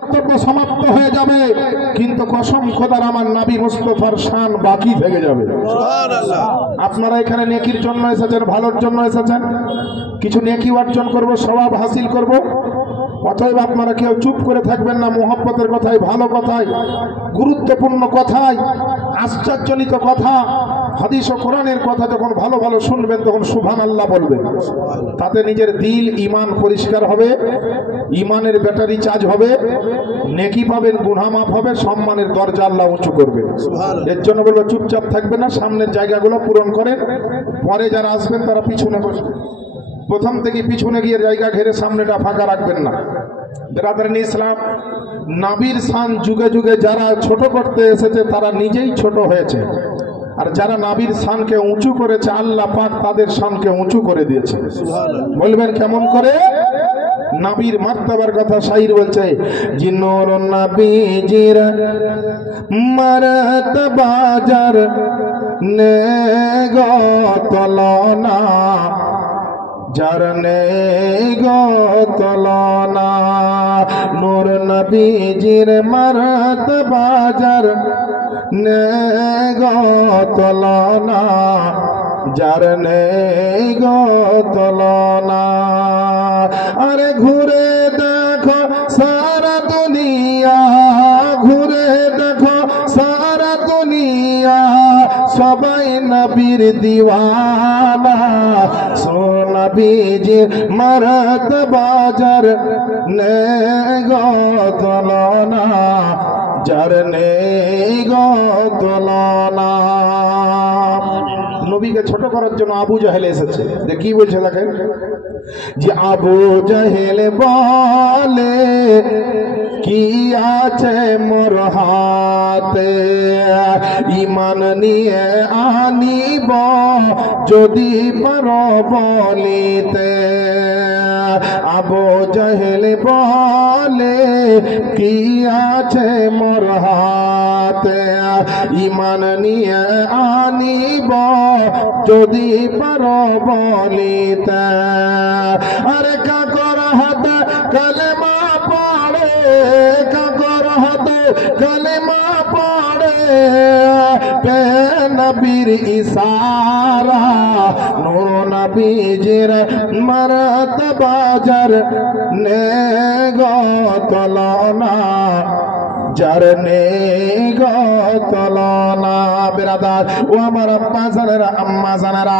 বক্তব্য সমাপ্ত হয়ে যাবে, কিন্তু কসম খোদার আমার নবী মুস্তাফার শান বাকি থেকে যাবে। সুবহানাল্লাহ। আপনারা এখানে নেকির জন্য এসেছেন, ভালোর জন্য এসেছেন, কিছু নেকি অর্জন করব, সওয়াব হাসিল করব। অতএব আপনারা কেউ চুপ করে থাকবেন না। মুহাব্বতের কথায়, ভালো কথায়, গুরুত্বপূর্ণ কথায়, আশ্চর্যজনিত কথা, হাদিস ও কোরআনের কথা যখন ভালো ভালো শুনবেন তখন সুবহানাল্লাহ বলবেন। তাতে নিজের দিল ঈমান পরিষ্কার হবে, ঈমানের ব্যাটারি চার্জ হবে, নেকি পাবেন, গুনাহ মাফ হবে, সম্মানের দরজা আল্লাহ উঁচু করবে। এর জন্য বলবো চুপচাপ থাকবেন না, সামনের জায়গাগুলো পূরণ করেন। পরে যারা আসবেন তারা পিছনে বসবেন। প্রথম থেকে পিছনে গিয়ে জায়গা ঘেরে সামনেটা ফাঁকা রাখবেন না। বেরাদারান ইসলাম, নবীর শান যুগে যুগে যারা ছোট করতে এসেছে তারা নিজেই ছোট হয়েছে, আর যারা নবীর শানকে উঁচু করেছে আল্লাহ পাক তাদের শানকে উঁচু করে দিয়েছে। বলবেন কেমন করে? নবীর মার্তবার কথা শাইর বলছে, জিন্নর নবীজির মারতবা যার নে গো তলনা, যার নে গো তলনা, নূর নবীজির মারতবা যার নে গো তলনা, যার নে গো তলনা। আরে ঘুরে দেখো সারা দুনিয়া, ঘুরে দেখো সারা দুনিয়া, সবাই নবীর দিওয়ানা। নবীজির মারতবা যার নে গো তলনা, যার নে গো তলনা। নবীকে ছোট করার জন্য আবু জাহেল এসেছে। কি বলছে দেখেন, যে আবু জাহেল বলে কি আছে মোর হাতে, ঈমান নিয়ে আনিব যদি পারো বলিতে। আবু জাহেল বলে কি আছে মোর হাতে, ঈমান নিয়ে আনিব যদি পারো বলিতে। আরে কাকর হাতে কালেমা পড়ে, কাকর হাতে কালেমা পড়ে, পে নবীর ইশারা, নূর নবীজির মারতবা যার নে গো তলনা, যার নে গো তলনা। বেরাদার ও আমার আম্মা জানেরা, আম্মা জানেরা।